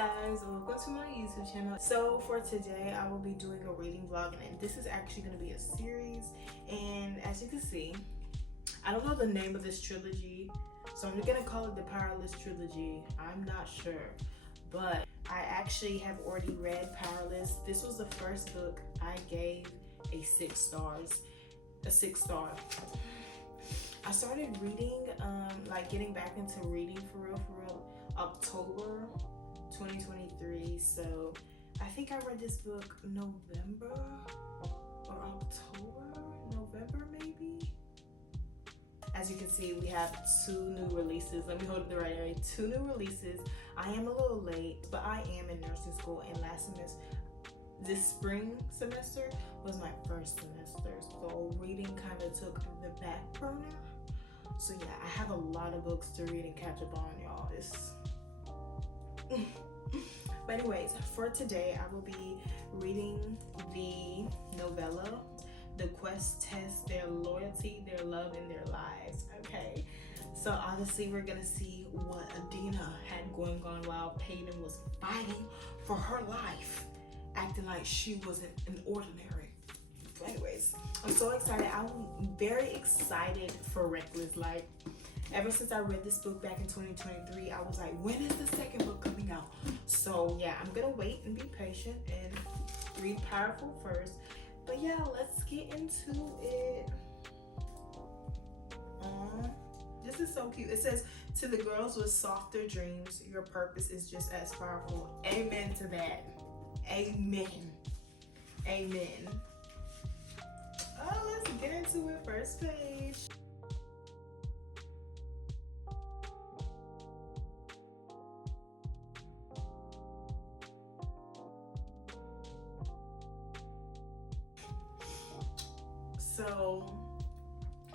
guys, welcome to my YouTube channel. So for today I will be doing a reading vlog, and this is actually going to be a series. And as you can see, I don't know the name of this trilogy, so I'm gonna call it the Powerless trilogy. I'm not sure, but I actually have already read Powerless. This was the first book I gave a 6 stars. I started reading, like getting back into reading for real, October 2023. So I think I read this book November or October, November maybe. As you can see, we have 2 new releases. Let me hold it the right way. 2 new releases. I am a little late, but I am in nursing school, and this spring semester was my first semester, so reading kind of took the back burner. So yeah, I have a lot of books to read and catch up on, y'all. But anyways, for today I will be reading the novella The Quest Tests Their Loyalty, Their Love, and Their Lives. Okay, so obviously we're gonna see what Adina had going on while Peyton was fighting for her life, acting like she wasn't an ordinary. Anyways, I'm so excited. I'm very excited for Reckless. Like, ever since I read this book back in 2023, I was like, when is the second book coming out? So yeah, I'm gonna wait and be patient and read Powerful first. But yeah, let's get into it. This is so cute. It says, to the girls with softer dreams, your purpose is just as powerful. Amen to that. Amen. Amen. Oh, let's get into it. First page. So,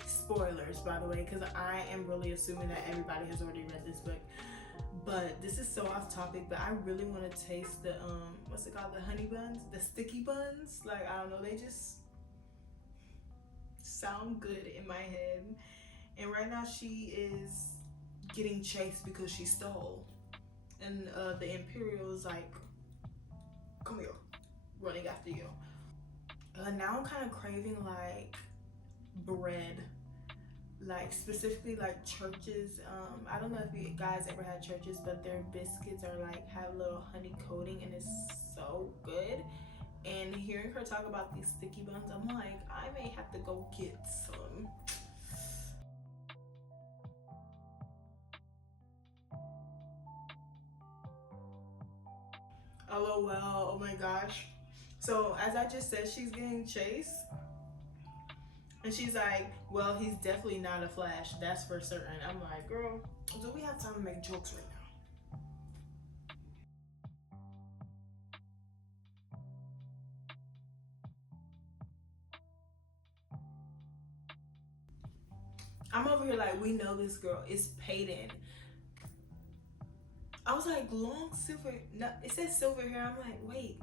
spoilers, by the way, because I am really assuming that everybody has already read this book. But this is so off topic, but I really want to taste the what's it called, the honey buns, the sticky buns. Like, I don't know, they just sound good in my head. And right now she is getting chased because she stole, and the Imperial is like, come here, running after you. Now I'm kind of craving like bread, like specifically like Church's. I don't know if you guys ever had Church's, but their biscuits are like, have a little honey coating, and it's so good. And hearing her talk about these sticky buns, I'm like, I may have to go get some. LOL, oh my gosh. So as I just said, she's getting chased. And she's like, well, he's definitely not a Flash, that's for certain. I'm like, girl, do we have time to make jokes right now? I'm over here like, we know this girl. It's Peyton. I was like, long silver, no, it says silver hair. I'm like, wait,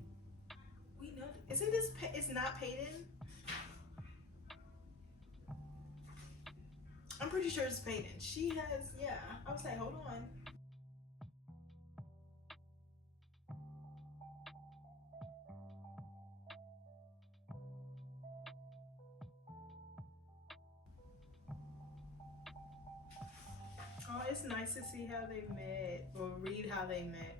we know, isn't this, it's not Peyton? I'm pretty sure it's Peyton. She has, yeah. I was like, hold on. Oh, it's nice to see how they met, or read how they met.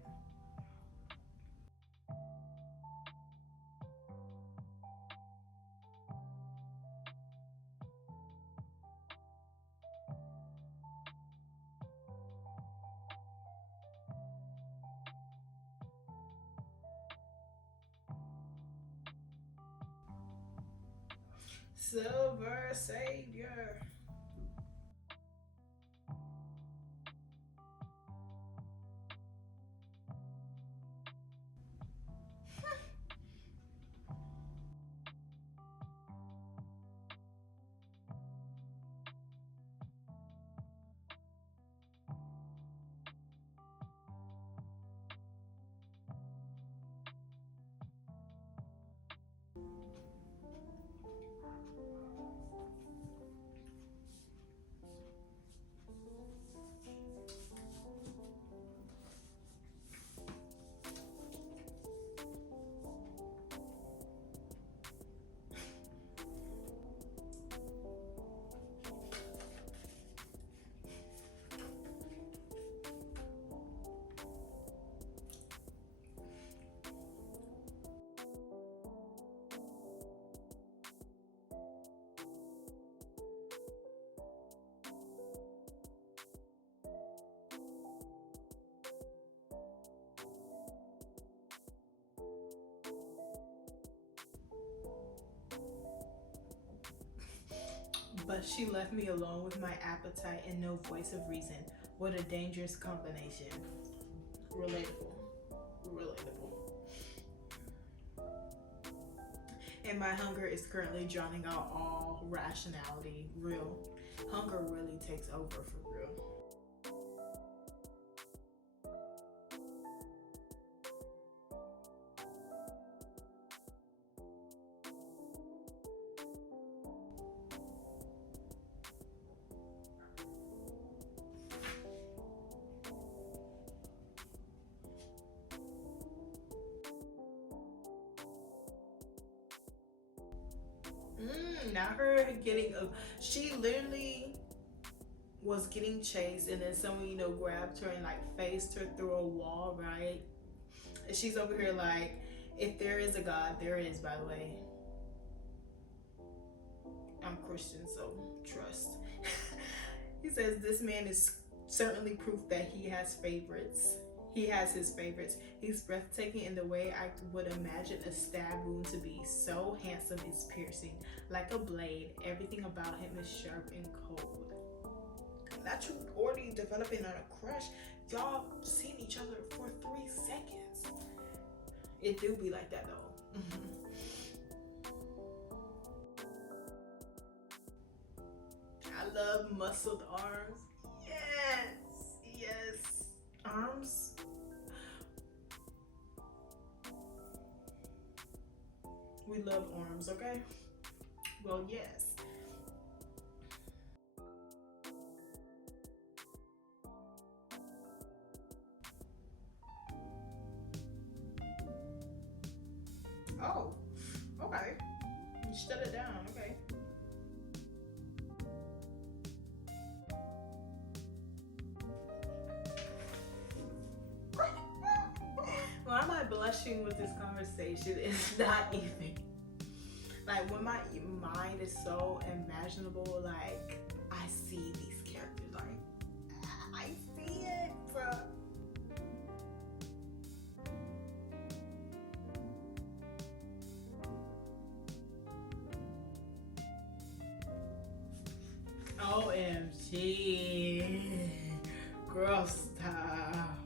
Silver Savior. But she left me alone with my appetite and no voice of reason. What a dangerous combination. Relatable. Relatable. And my hunger is currently drowning out all rationality. Real. Hunger really takes over for real. Not her getting a. She literally was getting chased, and then someone, you know, grabbed her and like faced her through a wall, right? And she's over here like, if there is a God, there is, by the way. I'm Christian, so trust. He says this man is certainly proof that he has favorites. He has his favorites. He's breathtaking in the way I would imagine a stab wound to be. So handsome is piercing, like a blade. Everything about him is sharp and cold. Not you already developing on a crush. Y'all seen each other for 3 seconds. It do be like that though. I love muscled arms. Yes, yes. Arms. We love arms, okay? Well, yes. Oh, okay. You shut it down, okay. Why am I blushing with this conversation? It's not even. Like, when my mind is so imaginable, like, I see these characters, like, I see it, bro. OMG. Girl, stop.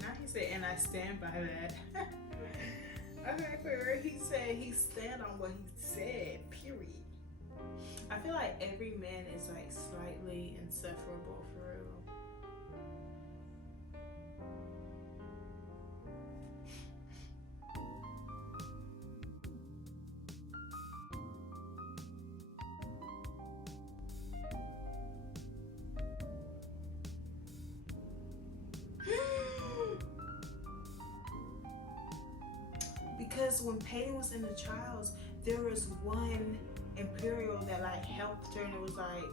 Now he said, and I stand by that. Okay, for he said he stand on what he said, period. I feel like every man is like slightly insufferable for real. Because when Peyton was in the trials, there was one Imperial that like helped her, and it was like,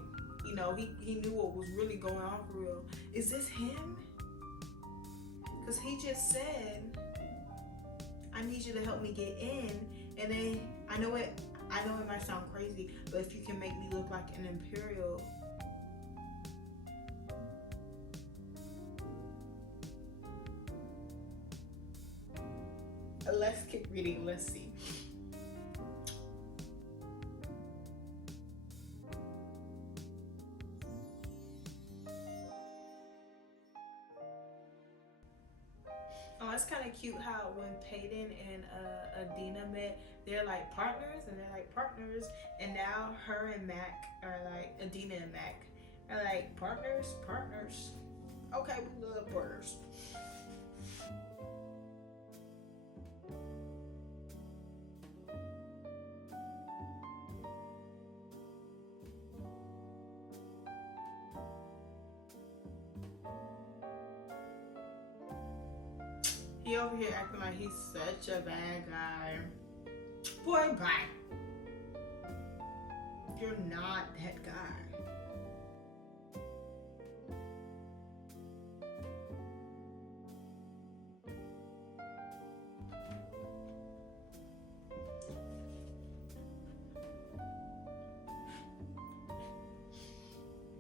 you know, he knew what was really going on for real. Is this him? Because he just said, I need you to help me get in. And then I know it might sound crazy, but if you can make me look like an Imperial. Let's keep reading. Let's see. Oh, it's kind of cute how when Peyton and Adina met, they're like partners, and now her and Mac are like, Adina and Mac are like partners. Okay, we love partners. He over here acting like he's such a bad guy. Boy, bye. You're not that guy.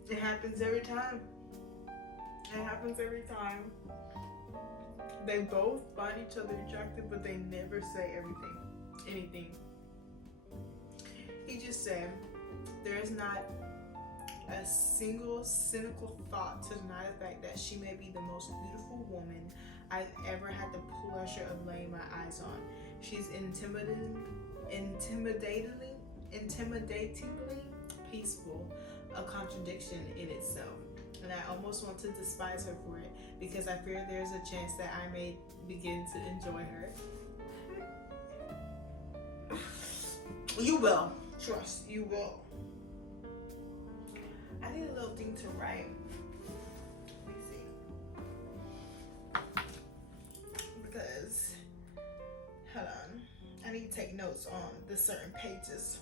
It happens every time. It happens every time. They both find each other attractive, but they never say anything. He just said, there is not a single cynical thought to deny the fact that she may be the most beautiful woman I've ever had the pleasure of laying my eyes on. She's intimidatingly peaceful, a contradiction in itself. And I almost want to despise her for it because I fear there's a chance that I may begin to enjoy her. You will. Trust, you will. I need a little thing to write. Let me see. Because, hold on. I need to take notes on the certain pages.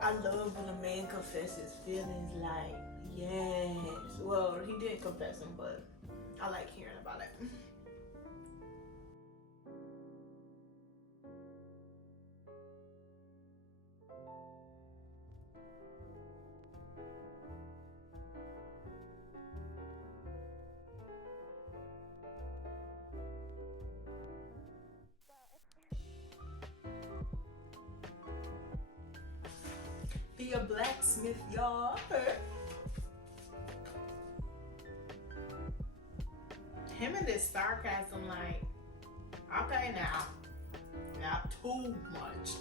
I love when a man confesses feelings like, yes. Well, he didn't confess them, but I like hearing about it. Be a blacksmith, y'all. Him and this sarcasm, like, okay, now, not too much.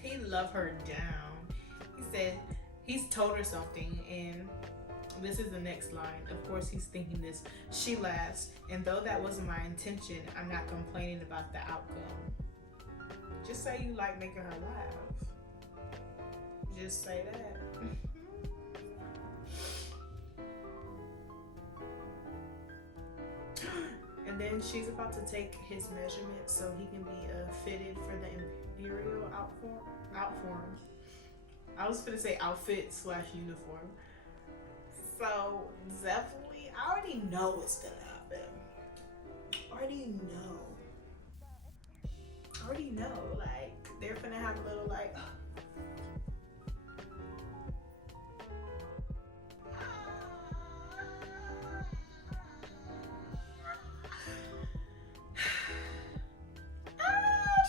He loved her down. He said he's told her something, and this is the next line. Of course, he's thinking this. She laughs, and though that wasn't my intention, I'm not complaining about the outcome. Just say you like making her laugh. Just say that. And then she's about to take his measurements so he can be fitted for the imperial outform. I was gonna say outfit/uniform. So definitely, I already know what's gonna happen. I already know. Like, they're gonna have a little like.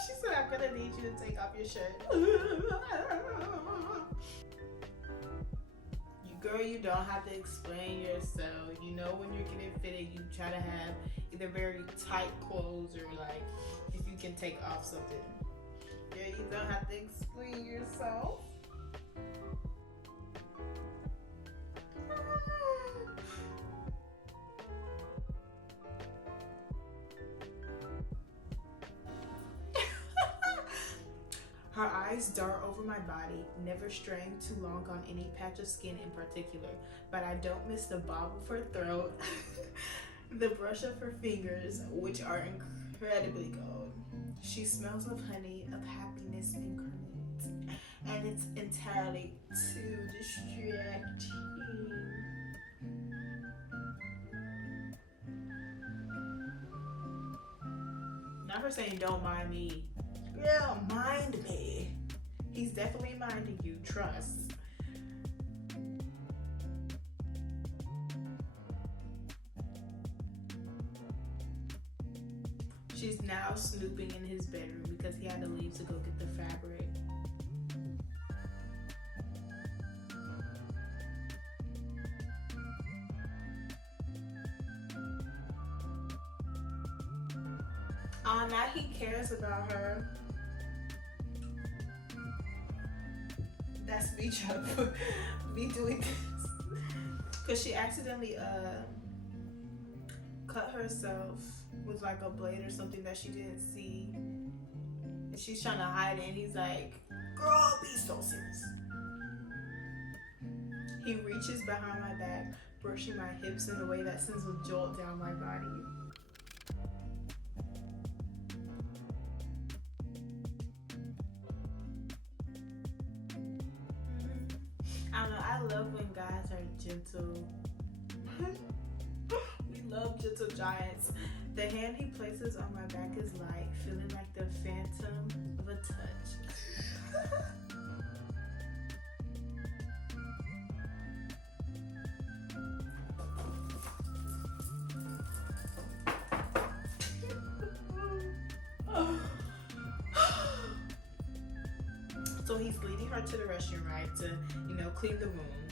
She said, I'm gonna need you to take off your shirt. Girl, you don't have to explain yourself. You know, when you're getting fitted, you try to have either very tight clothes or like if you can take off something. Yeah, you don't have to explain yourself. Her eyes dart over my body, never straying too long on any patch of skin in particular, but I don't miss the bob of her throat, the brush of her fingers, which are incredibly gold. She smells of honey, of happiness incarnate, and it's entirely too distracting. Not her saying, don't mind me. Yeah, mind me. He's definitely minding you, trust. She's now snooping in his bedroom because he had to leave to go get the fabric. Now he cares about her. That's me trying to be doing this. Because she accidentally cut herself with like a blade or something that she didn't see. And she's trying to hide it, and he's like, girl, be so serious. He reaches behind my back, brushing my hips in a way that sends a jolt down my body. I don't know. I love when guys are gentle. We love gentle giants. The hand he places on my back is light, feeling like the phantom of a touch. So he's leading her to the restroom, right, to, clean the room.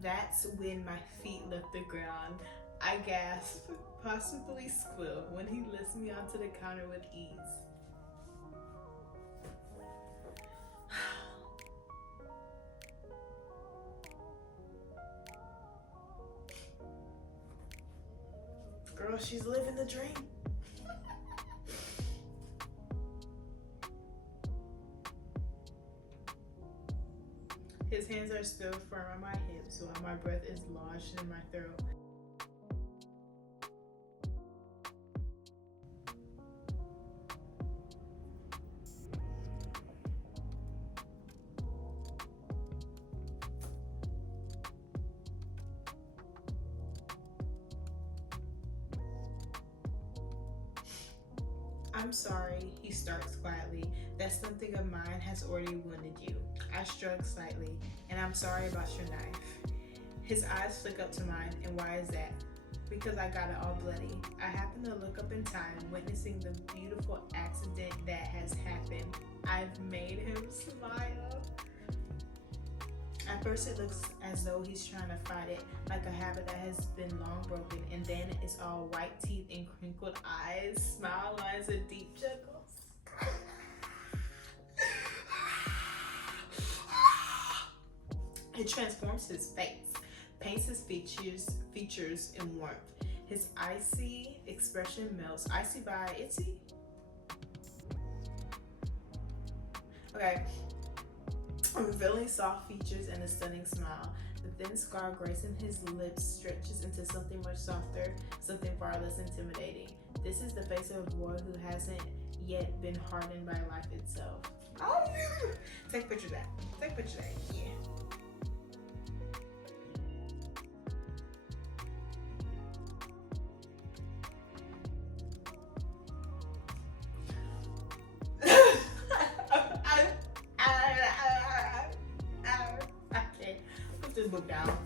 That's when my feet left the ground. I gasp, possibly squeal, when he lifts me onto the counter with ease. Girl, she's living the dream. His hands are still firm on my hips while my breath is lodged in my throat. I'm sorry, he starts quietly, that something of mine has already wounded you. I shrug slightly, and I'm sorry about your knife. His eyes flick up to mine, and why is that? Because I got it all bloody. I happen to look up in time, witnessing the beautiful accident that has happened. I've made him smile. At first it looks as though he's trying to fight it, like a habit that has been long broken, and then it's all white teeth and crinkled eyes, smile lines and deep chuckles. It transforms his face, paints his features in warmth. His icy expression melts. Icy by Itsy? Okay. Revealing soft features and a stunning smile. The thin scar gracing his lips stretches into something much softer, something far less intimidating. This is the face of a boy who hasn't yet been hardened by life itself. Oh, take a picture of that. Take a picture of that. Yeah. This book down.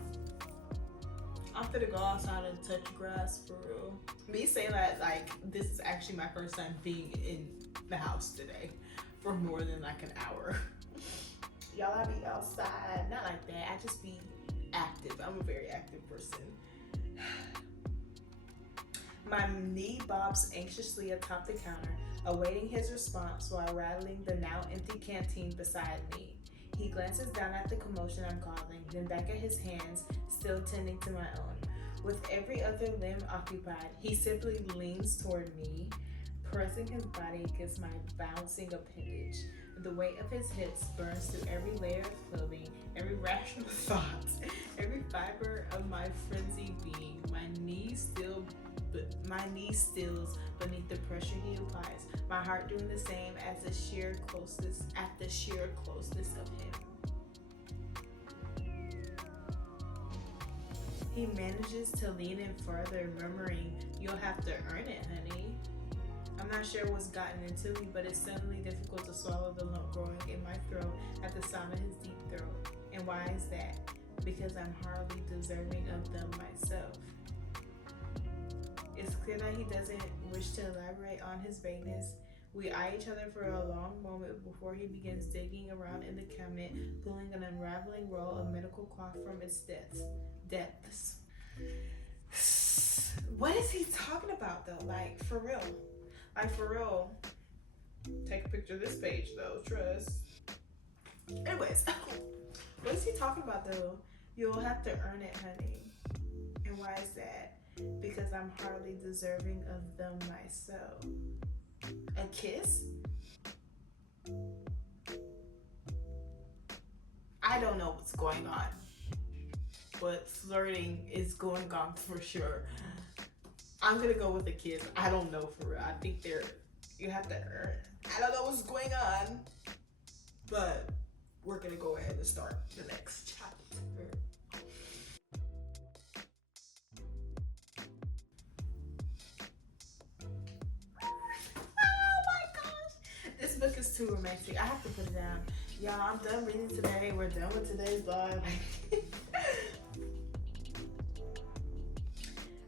I'm finna go outside and touch grass for real. Me saying that, like, this is actually my first time being in the house today for more than like an hour. Y'all, I be outside, not like that. I just be active. I'm a very active person. My knee bobs anxiously atop the counter, awaiting his response while rattling the now empty canteen beside me. He glances down at the commotion I'm causing, then back at his hands, still tending to my own. With every other limb occupied, he simply leans toward me, pressing his body against my bouncing appendage. The weight of his hips burns through every layer of clothing, every rational thought, every fiber of my frenzied being. My knee stills beneath the pressure he applies, my heart doing the same as the sheer closeness of him. He manages to lean in further, murmuring, "You'll have to earn it, honey." I'm not sure what's gotten into me, but it's suddenly difficult to swallow the lump growing in my throat at the sound of his deep throat. And why is that? Because I'm hardly deserving of them myself. It's clear that he doesn't wish to elaborate on his vagueness. We eye each other for a long moment before he begins digging around in the cabinet, pulling an unraveling roll of medical cloth from its depths. What is he talking about though? Like for real. Take a picture of this page though, trust. Anyways, what is he talking about though? You'll have to earn it, honey. And why is that? Because I'm hardly deserving of them myself. A kiss? I don't know what's going on, but flirting is going on for sure. I'm gonna go with a kiss. I don't know for real. I think you have to earn. I don't know what's going on, but we're gonna go ahead and start the next chapter. Oh my gosh, this book is too romantic. I have to put it down. Y'all, I'm done reading today. We're done with today's vlog.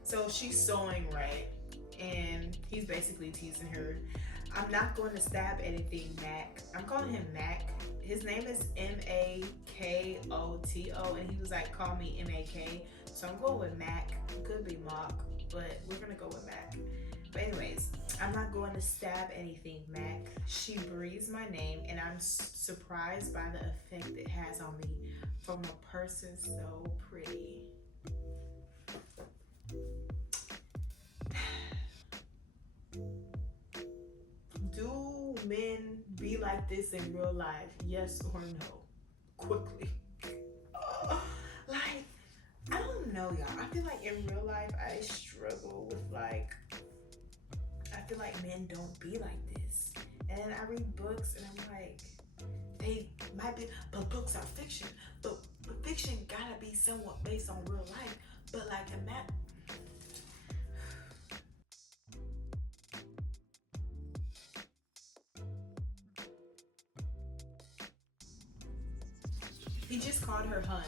So she's sewing, right? And he's basically teasing her. I'm not going to stab anything, Mac. I'm calling him Mac. His name is Makoto, and he was like, call me M-A-K. So I'm going with Mac. It could be Mock, but we're gonna go with Mac. But anyways, I'm not going to stab anything, Mac. She breathes my name, and I'm surprised by the effect it has on me from a person so pretty. Do men be like this in real life? Yes or no? Quickly. Like, I don't know, y'all. I feel like in real life, I struggle with like, I feel like men don't be like this. And then I read books and I'm like, they might be, but books are fiction. But fiction gotta be somewhat based on real life. But like, imagine. He just called her hun.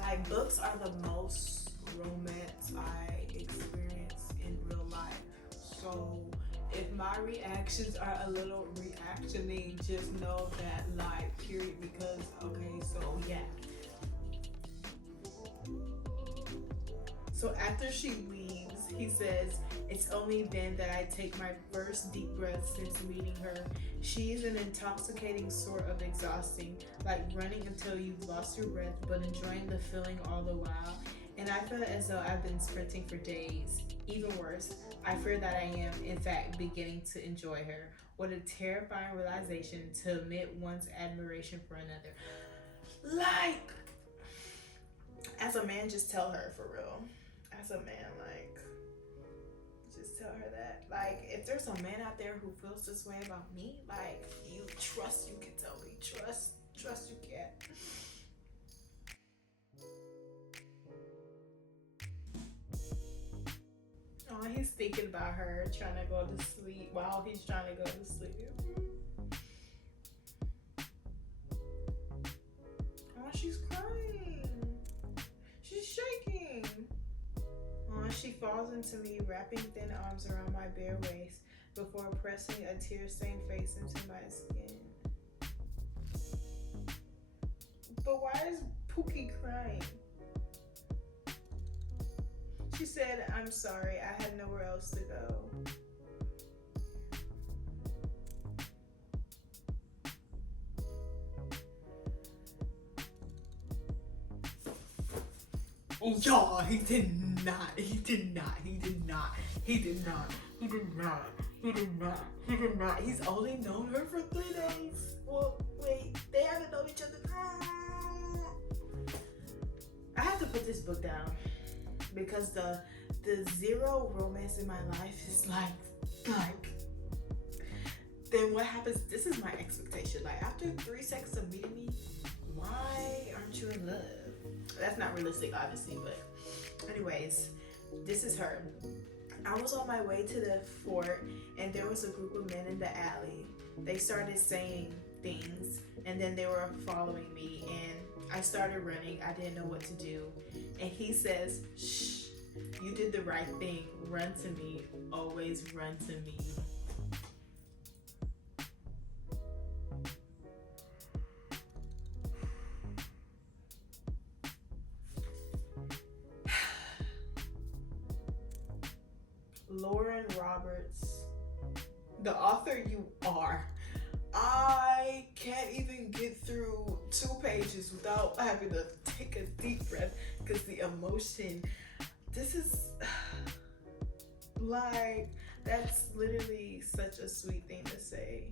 Like, books are the most romance I experience in real life. So if my reactions are a little reactioning, just know that, like, period, because, okay, so yeah. So after she leaves, he says, it's only then that I take my first deep breath since meeting her. She is an intoxicating sort of exhausting, like running until you've lost your breath, but enjoying the feeling all the while. And I feel as though I've been sprinting for days. Even worse, I fear that I am, in fact, beginning to enjoy her. What a terrifying realization to admit one's admiration for another. Like, as a man, just tell her for real. As a man, like, just tell her that. Like, if there's a man out there who feels this way about me, like, you trust, you can tell me. Trust you can. Oh, he's thinking about her, trying to go to sleep while he's trying to go to sleep. Oh, she's crying. She's shaking. Oh, she falls into me, wrapping thin arms around my bare waist before pressing a tear-stained face into my skin. But why is Pookie crying? She said, I'm sorry, I had nowhere else to go. Y'all, he did not. He's only known her for 3 days. Well, wait, they haven't known each other. I have to put this book down because the zero romance in my life is like, then what happens? This is my expectation. Like, after 3 seconds of meeting me, why aren't you in love? That's not realistic, obviously, but anyways, this is her. I was on my way to the fort and there was a group of men in the alley. They started saying things and then they were following me and I started running. I didn't know what to do. And he says, shh, you did the right thing. Run to me. Always run to me. Lauren Roberts, the author you are. I can't even get through 2 pages without having to take a deep breath because the emotion, this is like, that's literally such a sweet thing to say.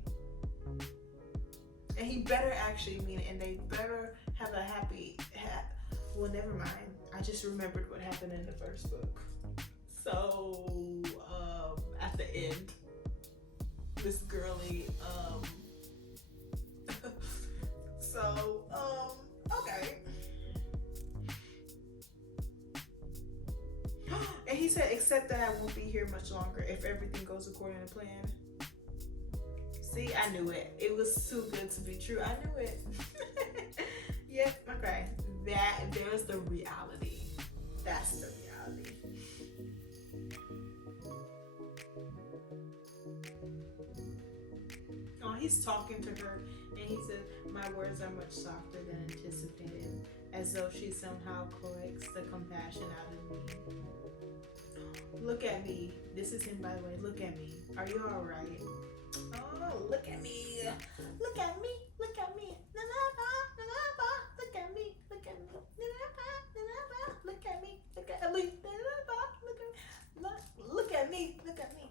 And he better actually mean it, and they better have a happy well, never mind. I just remembered what happened in the first book. So at the end, this girly so okay. And he said, except that I won't be here much longer if everything goes according to plan. See, I knew it. It was too good to be true. I knew it. Yep, okay. There's the reality. That's the reality. Oh, he's talking to her, and he said, my words are much softer than anticipated, as though she somehow coaxed the compassion out of me. Look at me. This is him, by the way. Look at me. Are you all right? Oh, look at me. Look at me. Look at me. Look at me. Look at me. Look at me. Look at me. Look at me. Look at me.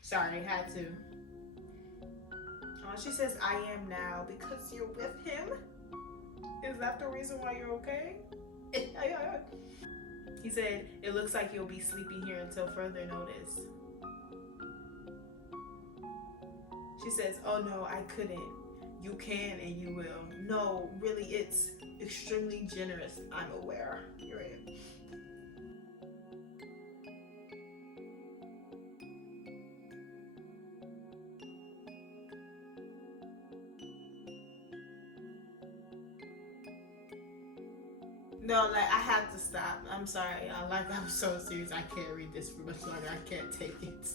Sorry, had to. Oh, she says, I am now because you're with him. Is that the reason why you're okay? He said, it looks like you'll be sleeping here until further notice. She says, oh no, I couldn't. You can and you will. No, really, it's extremely generous. I'm aware. You're right. No, like I have to stop. I'm sorry. I'm so serious. I can't read this for much longer. I can't take it.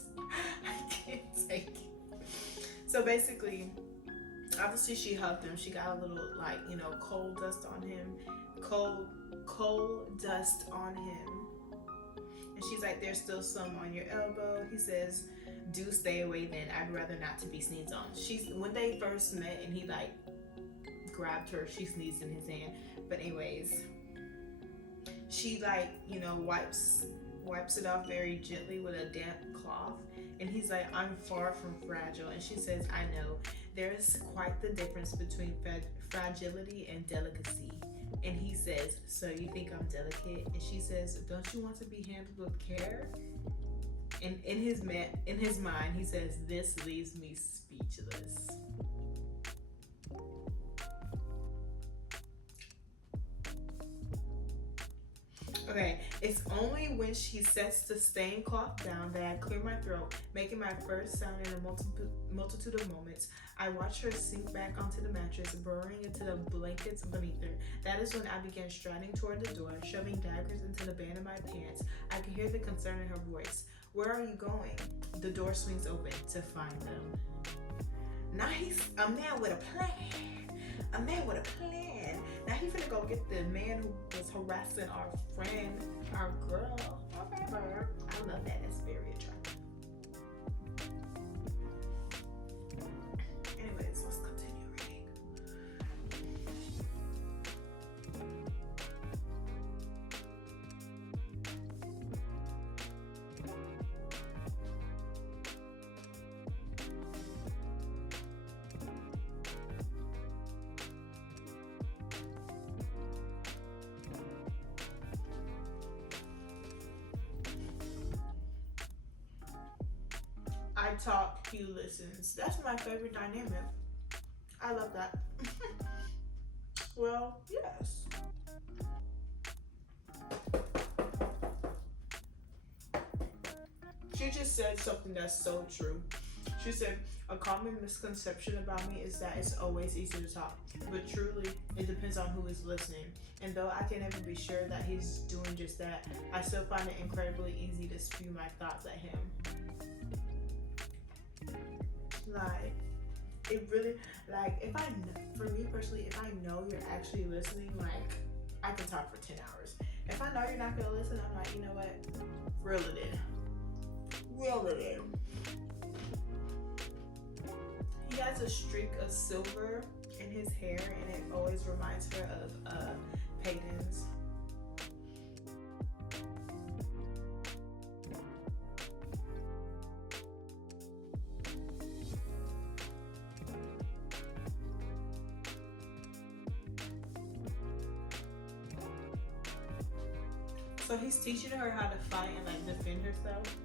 I can't take it. So basically, obviously she hugged him. She got a little coal dust on him. Coal dust on him. And she's like, there's still some on your elbow. He says, do stay away then. I'd rather not to be sneezed on. When they first met and he grabbed her, she sneezed in his hand. But anyways, she wipes it off very gently with a damp cloth, and he's like, I'm far from fragile. And she says, I know, there's quite the difference between fragility and delicacy. And he says, so you think I'm delicate? And she says, don't you want to be handled with care? And in his mind, he says, this leaves me speechless. Okay, it's only when she sets the stained cloth down that I clear my throat, making my first sound in a multitude of moments. I watch her sink back onto the mattress, burrowing into the blankets beneath her. That is when I began striding toward the door, shoving daggers into the band of my pants. I can hear the concern in her voice. Where are you going? The door swings open to find them. Now he's a man with a plan. A man with a plan. Now he's gonna go get the man who was harassing our friend, our girl. Okay, I love that. That's very attractive. Anyways, let's continue reading. I talk, he listens. That's my favorite dynamic. I love that. Well, yes. She just said something that's so true. She said, a common misconception about me is that it's always easy to talk, but truly, it depends on who is listening. And though I can never be sure that he's doing just that, I still find it incredibly easy to spew my thoughts at him. Like, it really, for me personally, if I know you're actually listening, I can talk for 10 hours. If I know you're not gonna listen, I'm like, you know what? Reel it in. Reel it in. He has a streak of silver in his hair, and it always reminds her of Peyton's. So he's teaching her how to fight and like defend herself.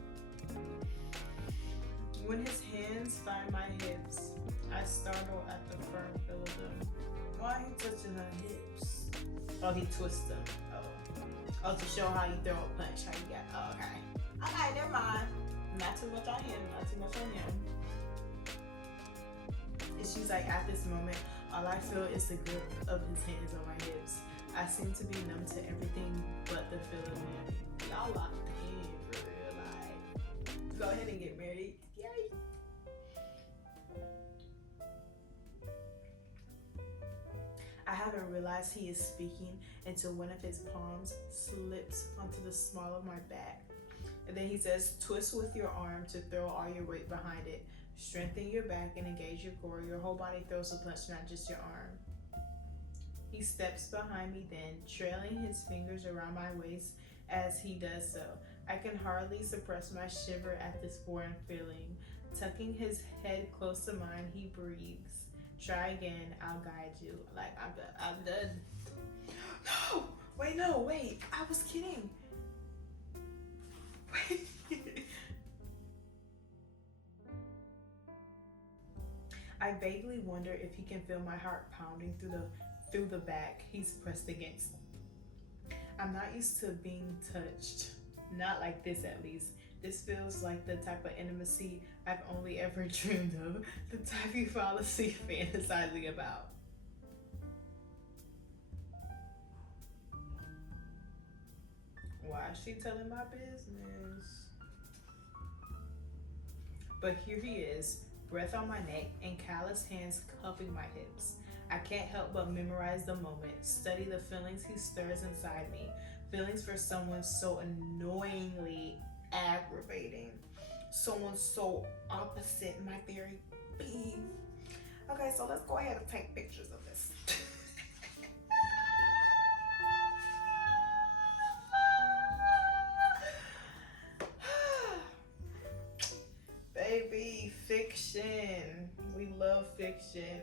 When his hands find my hips, I startle at the firm feel of them. Why are you touching her hips? Oh, he twists them. Oh, to show how you throw a punch. How you got? Oh, okay. Okay, never mind. Not too much on him. Not too much on him. And she's like, at this moment, all I feel is the grip of his hands on my hips. I seem to be numb to everything but the feel of him. Y'all locked in for real. Like, go ahead and get married. Yay! I haven't realized he is speaking until one of his palms slips onto the small of my back. And then he says, twist with your arm to throw all your weight behind it. Strengthen your back and engage your core. Your whole body throws a punch, not just your arm. He steps behind me then, trailing his fingers around my waist as he does so. I can hardly suppress my shiver at this foreign feeling. Tucking his head close to mine, he breathes. Try again, I'll guide you. Like, I'm done. No! Wait, I was kidding. Wait. I vaguely wonder if he can feel my heart pounding through the back he's pressed against. I'm not used to being touched. Not like this, at least. This feels like the type of intimacy I've only ever dreamed of, the type you fall asleep fantasizing about. Why is she telling my business? But here he is, breath on my neck and callous hands cupping my hips. I can't help but memorize the moment, study the feelings he stirs inside me. Feelings for someone so annoyingly aggravating. Someone so opposite my very being. Okay, so let's go ahead and take pictures of this. Baby, fiction. We love fiction.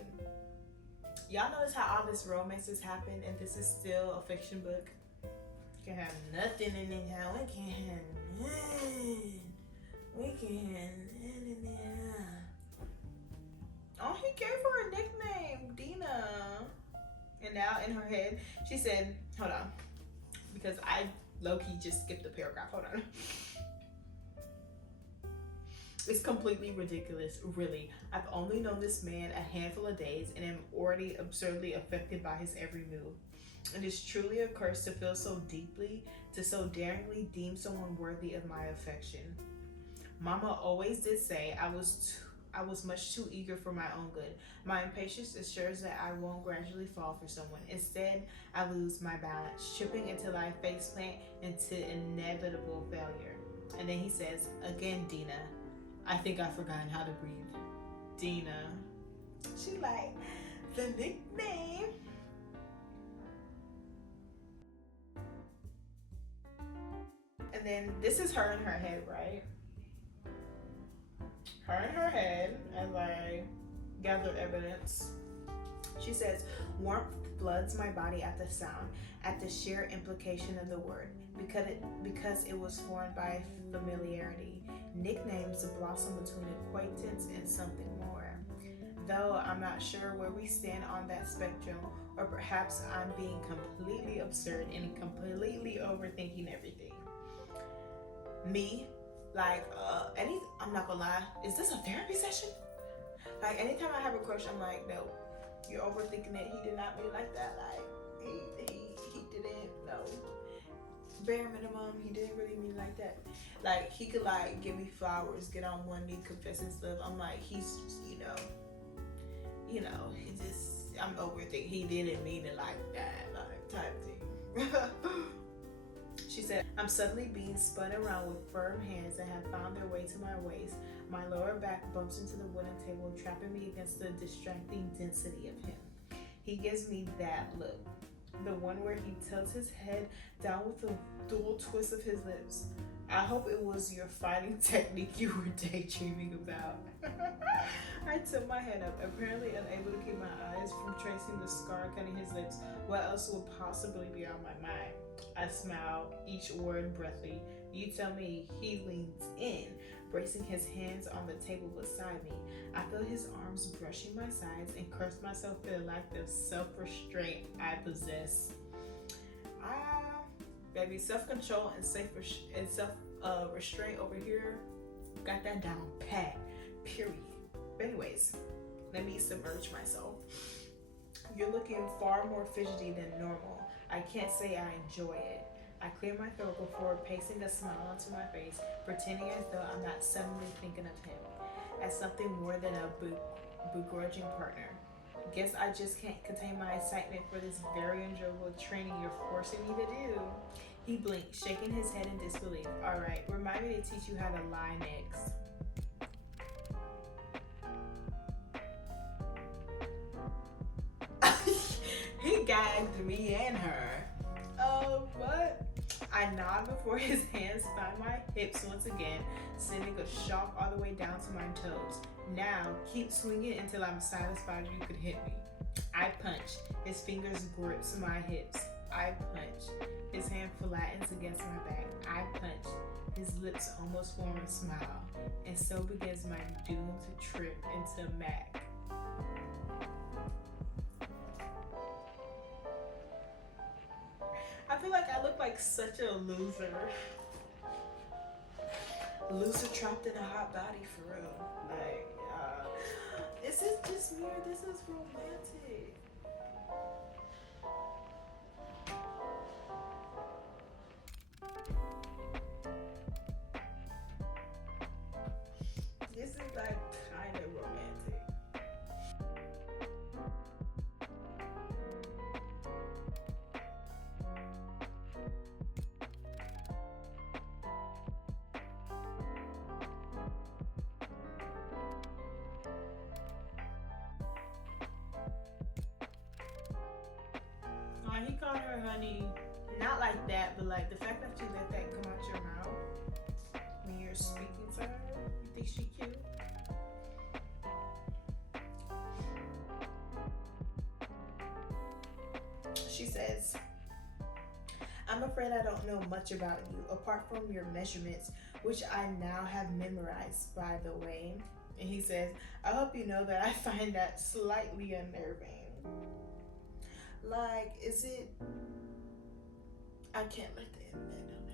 Y'all notice how all this romances happen and this is still a fiction book? Can have nothing in it. How we can have nothing. We can have nothing in there. Oh, he gave her a nickname, Dina. And now in her head, she said, hold on. Because I low-key just skipped the paragraph. Hold on. It's completely ridiculous, really. I've only known this man a handful of days and am already absurdly affected by his every move. It is truly a curse to feel so deeply, to so daringly deem someone worthy of my affection. Mama always did say I was much too eager for my own good. My impatience assures that I won't gradually fall for someone. Instead, I lose my balance, tripping until I faceplant into inevitable failure. And then he says, again, Dina, I think I've forgotten how to breathe. Dina. She like, the nickname. And then this is her in her head, right? Her in her head, as I gather evidence. She says, warmth floods my body at the sound, at the sheer implication of the word, because it was formed by familiarity. Nicknames blossom between acquaintance and something more. Though I'm not sure where we stand on that spectrum, or perhaps I'm being completely absurd and completely overthinking everything. Me, like, I'm not gonna lie, is this a therapy session? Like, anytime I have a crush, I'm like, no, you're overthinking it. He did not mean like that. Like, he didn't, no. Bare minimum, he didn't really mean like that. Like, he could, like, give me flowers, get on one knee, confess his love. I'm like, he's just, he just, I'm overthinking. He didn't mean it like that, like, type thing. She said, I'm suddenly being spun around with firm hands that have found their way to my waist. My lower back bumps into the wooden table, trapping me against the distracting density of him. He gives me that look. The one where he tilts his head down with a dual twist of his lips. I hope it was your fighting technique you were daydreaming about. I tilt my head up, apparently unable to keep my eyes from tracing the scar cutting his lips. What else would possibly be on my mind? I smile, each word breathy. You tell me. He leans in, bracing his hands on the table beside me. I feel his arms brushing my sides and curse myself for the lack of self-restraint I possess. Baby, self-control and self-restraint over here, got that down pat. Period. But anyways, let me submerge myself. You're looking far more fidgety than normal. I can't say I enjoy it. I clear my throat before pasting a smile onto my face, pretending as though I'm not suddenly thinking of him as something more than a begrudging partner. Guess I just can't contain my excitement for this very enjoyable training you're forcing me to do. He blinked, shaking his head in disbelief. Alright, remind me to teach you how to lie next. He gagged me and her. What? I nod before his hands find my hips once again, sending a shock all the way down to my toes. Now, keep swinging until I'm satisfied you could hit me. I punch. His fingers grips my hips. I punch. His hand flattens against my back. I punch. His lips almost form a smile. And so begins my doomed trip into Mac. I feel like I look like such a loser. Loser trapped in a hot body for real. Like, is this just me or this is romantic? This is like kind of romantic. He called her honey, not like that, but like the fact that you let that come out your mouth when you're speaking to her, you think she cute? She says, I'm afraid I don't know much about you, apart from your measurements, which I now have memorized, by the way. And he says, I hope you know that I find that slightly unnerving. Like, is it? I can't let the internet know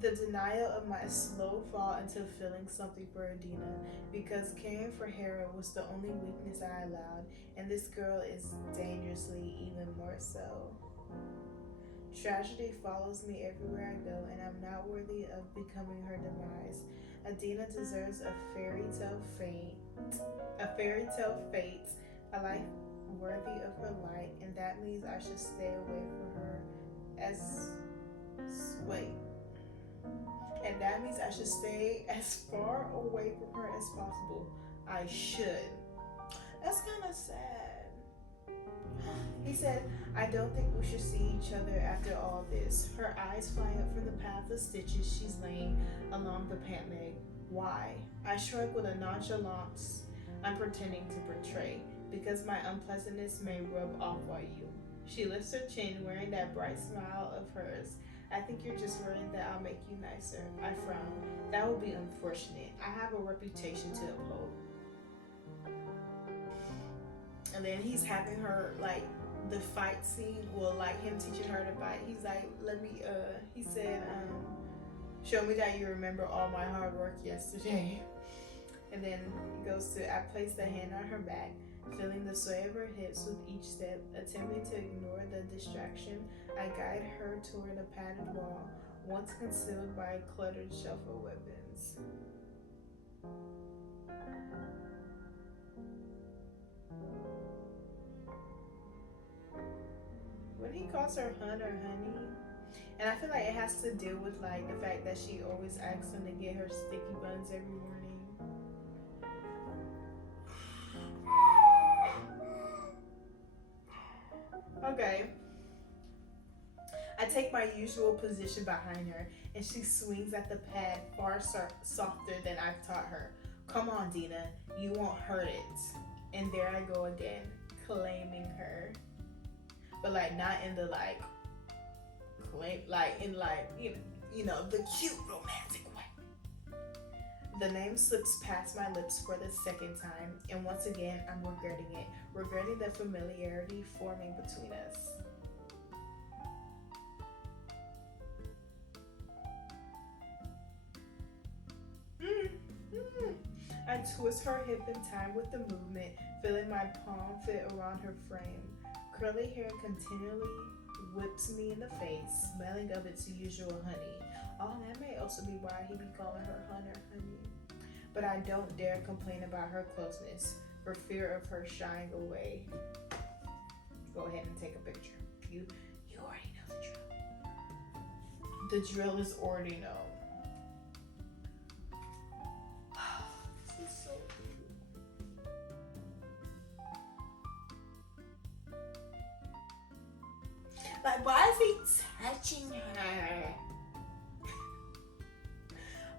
that. The denial of my slow fall into feeling something for Adina, because caring for Hera was the only weakness I allowed, and this girl is dangerously even more so. Tragedy follows me everywhere I go, and I'm not worthy of becoming her demise. Adina deserves a fairy tale fate, a life worthy of her light, and that means I should stay away from her as wait. And that means I should stay as far away from her as possible. I should. That's kind of sad. He said, I don't think we should see each other after all this. Her eyes fly up from the path of stitches she's laying along the pant leg. Why? I shrug with a nonchalance I'm pretending to portray, because my unpleasantness may rub off on you. She lifts her chin, wearing that bright smile of hers. I think you're just worried that I'll make you nicer. I frown. That would be unfortunate. I have a reputation to uphold. And then he's having her, like, the fight scene, well, like him teaching her to fight. He's like, he said, show me that you remember all my hard work yesterday. And then he goes to, I place the hand on her back, feeling the sway of her hips with each step. Attempting to ignore the distraction, I guide her toward a padded wall, once concealed by a cluttered shelf of weapons. When he calls her hun or honey, and I feel like it has to deal with like the fact that she always asks him to get her sticky buns every morning. Okay. I take my usual position behind her, and she swings at the pad far softer than I've taught her. Come on, Dina, you won't hurt it. And there I go again, claiming her. But like not in the like claim, like in like you know the cute romantic way. The name slips past my lips for the second time, and once again I'm regretting the familiarity forming between us. I twist her hip in time with the movement, feeling my palm fit around her frame. Curly hair continually whips me in the face, smelling of its usual honey. Oh, that may also be why he be calling her Hunter Honey. But I don't dare complain about her closeness for fear of her shying away. Go ahead and take a picture. You already know the drill. The drill is already known. Like, why is he touching her?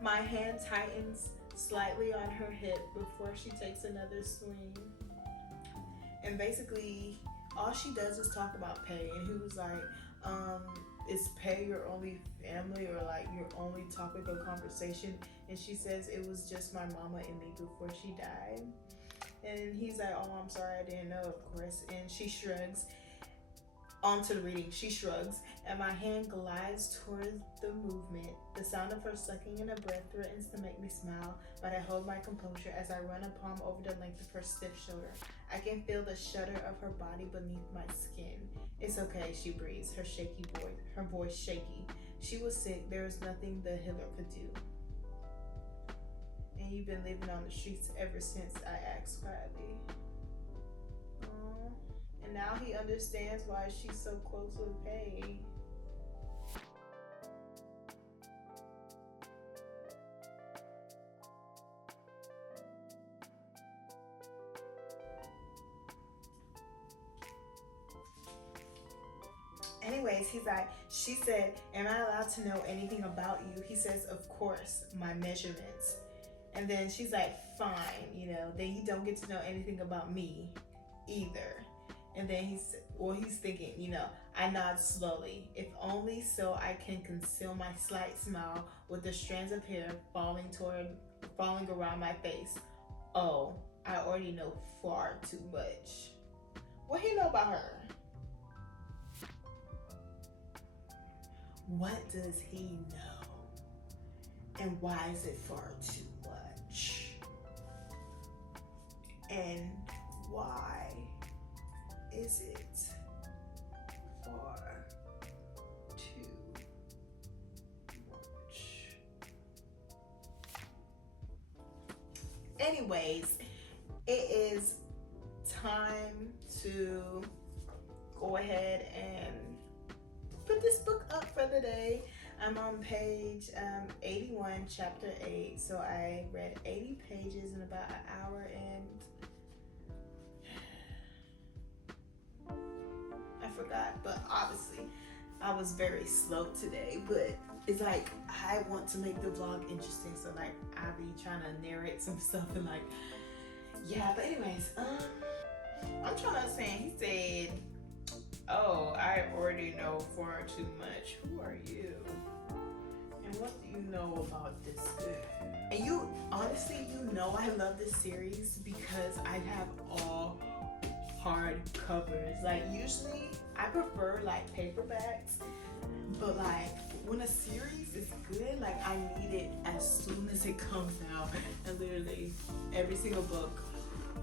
My hand tightens slightly on her hip before she takes another swing. And basically, all she does is talk about pay. And he was like, is pay your only family or like your only topic of conversation? And she says it was just my mama and me before she died. And he's like, oh, I'm sorry, I didn't know, of course. And she shrugs. On to the reading. She shrugs, and my hand glides toward the movement. The sound of her sucking in a breath threatens to make me smile, but I hold my composure as I run a palm over the length of her stiff shoulder. I can feel the shudder of her body beneath my skin. It's okay, she breathes, her voice shaky. She was sick. There was nothing the healer could do. And you've been living on the streets ever since, I asked quietly. And now he understands why she's so close with Paige. Anyways, he's like, she said, am I allowed to know anything about you? He says, of course, my measurements. And then she's like, fine, then you don't get to know anything about me either. And then he's thinking, I nod slowly, if only so I can conceal my slight smile with the strands of hair falling around my face. Oh, I already know far too much. What he know about her? What does he know? And why is it far too much? And why is it far too much? Anyways, it is time to go ahead and put this book up for the day. I'm on page 81, chapter 8. So I read 80 pages in about an hour and I forgot, but obviously I was very slow today, but it's like I want to make the vlog interesting, so like I be trying to narrate some stuff and like but anyways, I'm trying to understand. He said, oh, I already know far too much. Who are you? And what do you know about this girl? And you, honestly, I love this series because I have all hard covers. Like usually I prefer like paperbacks, but like when a series is good, like I need it as soon as it comes out. And literally every single book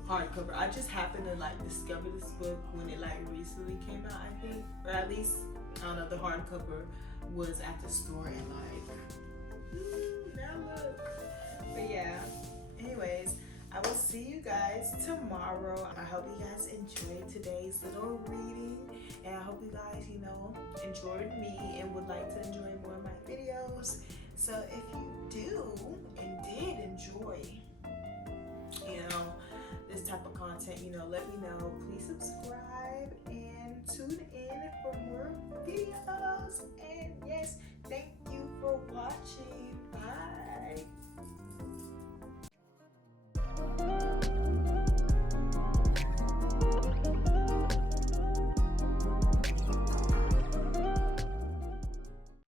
hardcover. I just happened to like discover this book when it like recently came out, I think, or at least I don't know, the hardcover was at the store and like now look. But yeah, anyways, I will see you guys tomorrow. I hope you guys enjoyed today's little reading, and I hope you guys enjoyed me and would like to enjoy more of my videos. So if you do and did enjoy, you know, this type of content, you know, let me know. Please subscribe and tune in for more videos. And yes, thank you for watching. Bye.